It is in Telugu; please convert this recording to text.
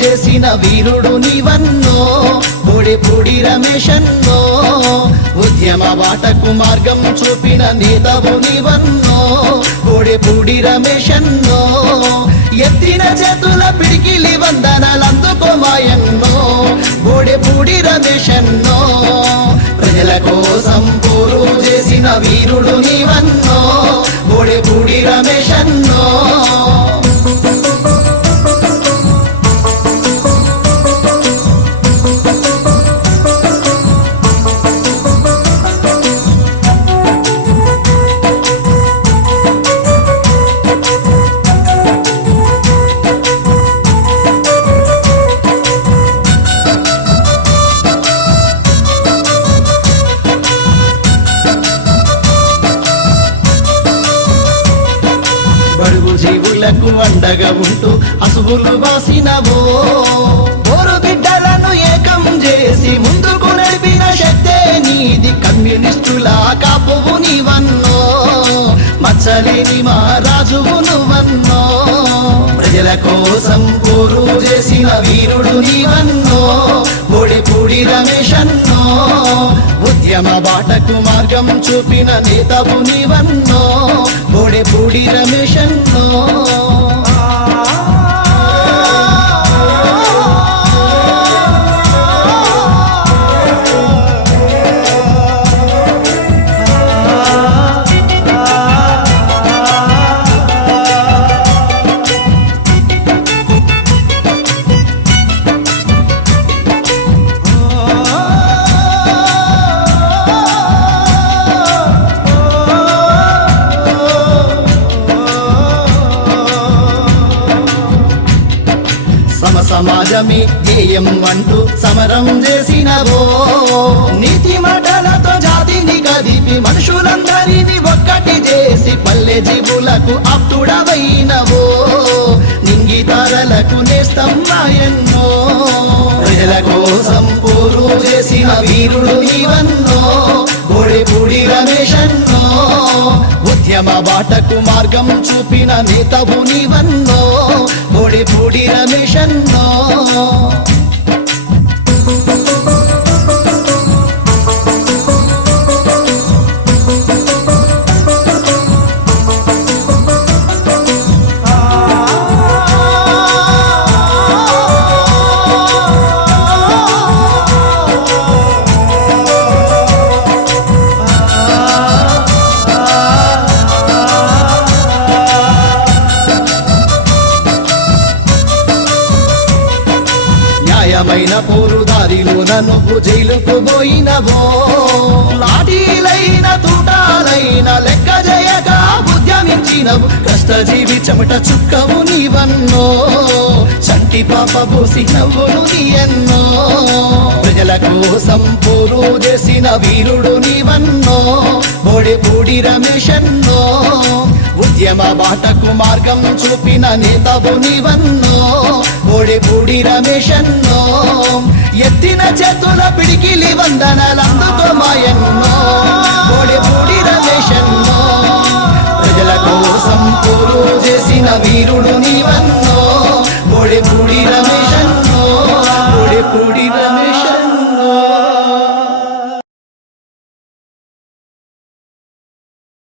చేసిన వీరుడు నీవన్నో పొడి పొడి రమేషన్నో ఉద్యమ బాటకు మార్గం చూపిన నేతవు నీవన్నో పొడి పొడి రమేషన్నో ఎత్తిన చేతుల పిడికిలి వందనాలందుకోమాయన్నో పొడి పొడి రమేషన్నో ప్రజల కోసం బిడ్డలకు అండగా ఉంటూ అసువులు వాసినవో ఓరు బిడ్డలను ఏకం చేసి ముందుకు నడిపిన శక్తే నీది. కమ్యూనిస్టుల కాపువు నీవన్నో. మచ్చలేని మా రాజువు నువ్వన్నో. ప్రజల కోసం పోరు చేసిన వీరుడు నీవన్నో. పొడి పొడి రమేషన్నో ఉద్యమ బాటకు మార్గం చూపిన నేతవు నీవన్నో. పొడి పొడి సమాజమే ధ్యేయం అంటూ సమరం చేసినవో. నీతి మటలతో జాతిని కదిపి మనుషులందరినీ ఒక్కటి చేసి పల్లె జీవులకు అప్తుడవైనవో నింగి తారలకు నేస్తం నాయన్నో ప్రజల కోసం పోరు చేసిన వీరుడు నీవన్నో. పొడి పొడి రమేషన్నో ఉద్యమ బాటకు మార్గం చూపిన నేతవు నీవన్నో. న్యాయమైన పోరు దారిలోన నువ్వు జైలుకు పోయినవో? లాఠీలైన తూటాలైన లెక్క జయక ఉద్యమించినవు. కష్టజీవి చెమట చుక్కవు నీవన్నో? చంటి పాప పోసి నవ్వును నీయన్నో ప్రజల కోసం పోరు చేసిన వీరుడు నీవన్నో? బోడి బూడి రమేషన్నో ఉద్యమ బాటకు మార్గం చూపిన నేతవు నీవన్నో బోడి బోడి రమేషన్నో ఎత్తిన చేతుల పిడికిలి వందనలందుకో మాయన్నో.